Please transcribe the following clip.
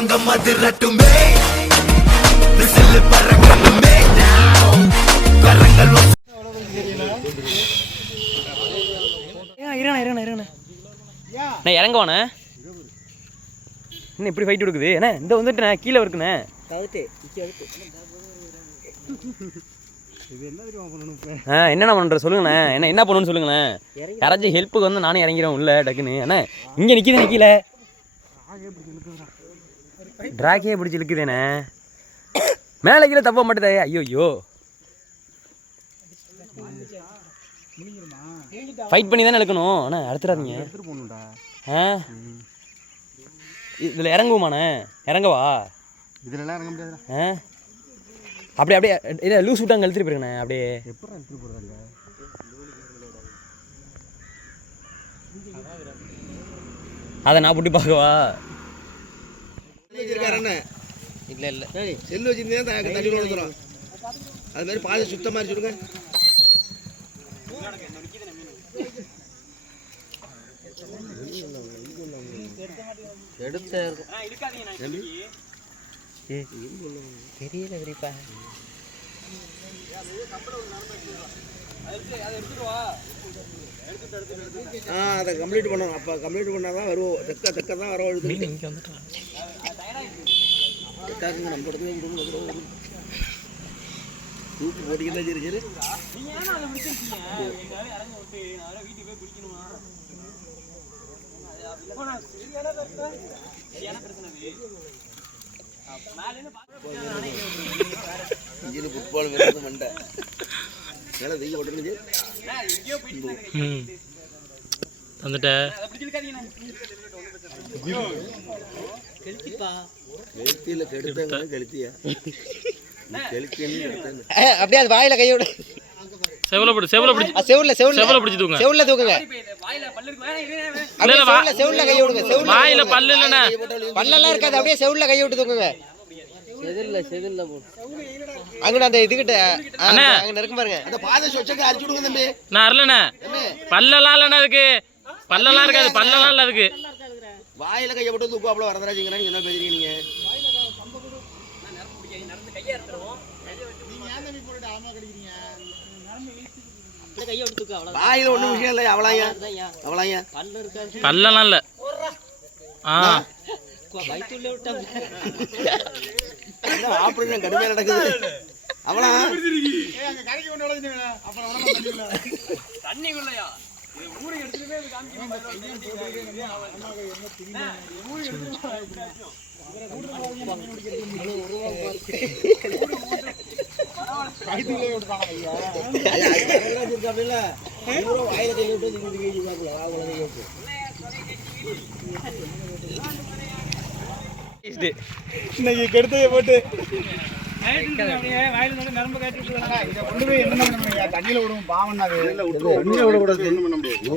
தங்கம் அதிரட்டுமே whistle பறக்கணுமே கரங்கள் இறங்குவானே என்ன இப்படி ஃபைட் கொடுக்குது என்ன இந்த வந்துட்டுண்ணே கீழே இருக்குண்ணே என்னென்ன பண்ணுற சொல்லுங்கண்ணே என்ன பண்ணணும்னு சொல்லுங்கண்ணே யாராச்சும் ஹெல்ப்புக்கு வந்து நானே இறங்கிறேன் உள்ள டக்குன்னு அண்ணே இங்கே நிற்கிது நிற்கல ட்ராக்கே பிடிச்சி இழுக்குதேண்ணே மேலே கீழே தப்ப மாட்டேதே ஐயோ ஃபைட் பண்ணி தானே இழுக்கணும் அண்ணா அடுத்துடாதீங்க இதில் இறங்குவோமாண்ணே இறங்கவா இதுலலாம் இறங்க முடியாது அப்படியே இல்லை லூஸ் விட்டாங்க எழுத்துட்டு போயிருக்கண்ணே அப்படியே எப்படி எடுத்துட்டு போகிறாங்க அதை நான் போட்டு பார்க்கவா இல்லை செல்லு வச்சுருந்தா தண்ணி கொடுத்துரும் அது மாதிரி பாதி சுத்தமாக சொல்லுங்க தெரியல விரிப்பா அதை கம்ப்ளீட் பண்ணணும் அப்போ கம்ப்ளீட் பண்ணால் தான் வருவோம் தெக்க தான் வர வருது இங்கே வந்துட்டோம் தெக்காக்குங்க நம்ம இடத்துல தூக்கு போட்டிக்கிட்டா சரி சரி ஃபுட்பால் விளையாட மண்டை மேலே தூக்கி போட்டுருந்துச்சு வந்துட்டேன் கெளுத்தியில் கெடுத்தாங்க கெளுத்தியா அப்படியே அது வாயில கையோட செவுல பிடிச்சு தூக்குங்க செவுல கை விடுங்க வாயில பல்லு இல்லண்ணே பல்லெல்லாம் இருக்காது அப்படியே செவுல கை விட்டு தூக்குங்க செதில்ல அங்க அந்த இதுகிட்ட அங்க இருக்கு பாருங்க அந்த பாதை சொச்சக்க அடிச்சு விடுங்க தம்பி நான் அரலண்ணே பல்லெல்லாம் இல்லண்ணே அதுக்கு பல்லெல்லாம் இருக்காது பல்லெல்லாம் இல்ல அதுக்கு வாயில கையை போட்டு தூக்கு அவ்வளோ வரதராஜிங்கண்ணா நீங்க என்ன பேசுறீங்க நீங்க வாயில ஒண்ணும் விஷயம் இல்லை அவ்வளோயா பல்லெல்லாம் இல்ல ஆப்ரேஷன் கடுமையா நடக்குது அவ்வளோ இன்னைக்கு கெடுத்ததை போட்டு தண்ணியில விடுவோம் பாவம் விடக்கூடாது என்ன பண்ண முடியாது